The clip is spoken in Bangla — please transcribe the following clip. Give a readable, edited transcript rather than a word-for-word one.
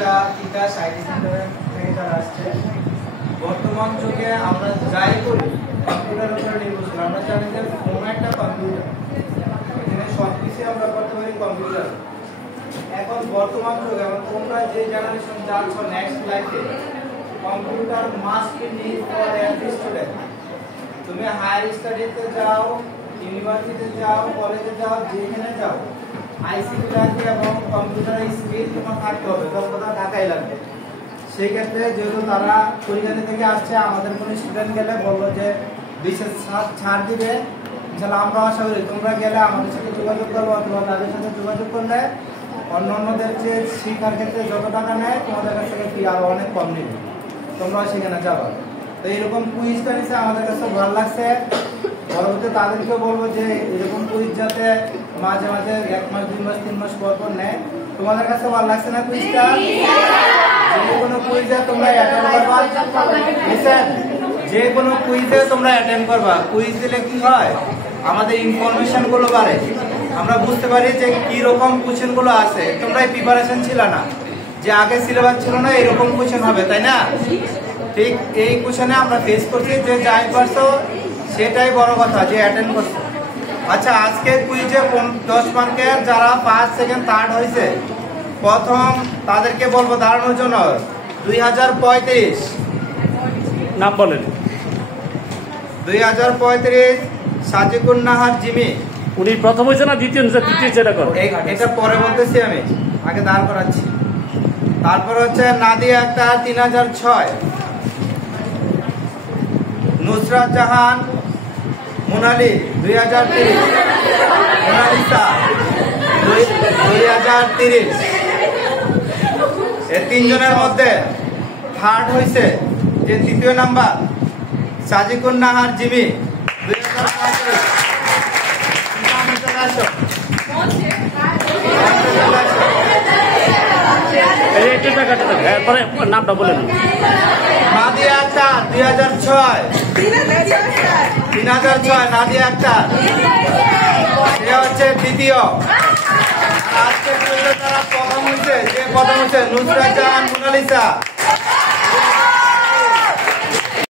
যা তিতাস আইটি সেন্টার থেকে যারা আসছে, বর্তমান যুগে আমরা যাই করি কম্পিউটারের উপরে নির্ভরশীল। আমরা জানি যে ফোন একটা কম্পিউটার, এখানে সবকিছু আমরা করতে পারি কম্পিউটার। এখন বর্তমান যুগে তোমরা যে জেনারেশন যাচ্ছ নেক্সট লাইফে, computer must be need for every student. তুমি হায়ার স্টাডিতে যাও, ইউনিভার্সিটিতে যাও, কলেজে যাও, যেখানে যাও, আইসিটি লাগবে এবং কম্পিউটারের স্কিল তোমার থাকতে হবে, দক্ষতা থাকাই লাগবে। সেই ক্ষেত্রে যেহেতু তারা পরিবারে থেকে আসছে, আমাদের কোনো স্টুডেন্ট গেলে বললো যে বিশেষ ছাড় দিবে, ইনশাআল্লাহ আমরা আশা করি তোমরা গেলে আমাদের সাথে যোগাযোগ করবো অথবা তাদের সাথে যোগাযোগ করলে অন্যান্যদের যে শিক্ষার ক্ষেত্রে যত টাকা নেয় তোমাদের কাছ থেকে ফি আরো অনেক কম নেবে, তোমরা সেখানে যাবা। তো এরকম কুইজটা নিচ্ছে আমাদের কাছে ভালো লাগছে। পরবর্তীতে তাদেরকেও বলবো যে এরকম কুইজ যাতে মাঝে মাঝে 1 মাস 2 মাস 3 মাস পর পর নেয়। তোমাদের কাছে ভালো লাগছে না কুইজটা? যে কোনো কুইজে তোমরা অ্যাটেন্ড করবা, যে কোনো কুইজে তোমরা অ্যাটেন্ড করবা। কুইজ দিলে কি হয়, আমাদের ইনফরমেশন গুলো বাড়ে, আমরা বুঝতে পারি যে কি রকম কোশ্চেন গুলো আছে। তোমরা প্রিপারেশন ছিল না, যে আগে সিলেবাস ছিল না এরকম কোশ্চেন হবে, তাই না? ঠিক এই কোশ্চেনে আমরা ফেস করছি, যে যাই পারছো সেটাই বড় কথা, যে অ্যাটেন্ড করছো। আচ্ছা, আজকে কুইজে 10 মার্কের যারা ফার্স্ট সেকেন্ড থার্ড হয়েছে, প্রথম তাদেরকে বলবো দাঁড়ানোর জন্য। 2035 নাম বলেন। 2035 সাজিকুন নাহার জিমি। উনি প্রথম হয়েছে না দ্বিতীয় হয়েছে, তৃতীয় হয়েছে? এটা করো, এটা পরে বলতেছি, আমি আগে দাঁড় করাচ্ছি। তারপর হচ্ছে নাদিয়া আক্তার 3006, নুসরাত জাহান মোনালি 2030, মোনালিসা 2030। এই তিনজনের মধ্যে থার্ড হয়েছে যে তৃতীয় নাম্বার সাজিকুন নাহার জিমি 2035। নামটা বলেন। নাদিয়া আক্তার 2006, 3006 নাদিয়া আক্তার, সে হচ্ছে দ্বিতীয়। আজকে তারা প্রথম হয়েছে, যে প্রথম হচ্ছে নুসরাত জাহান মোনালিসা।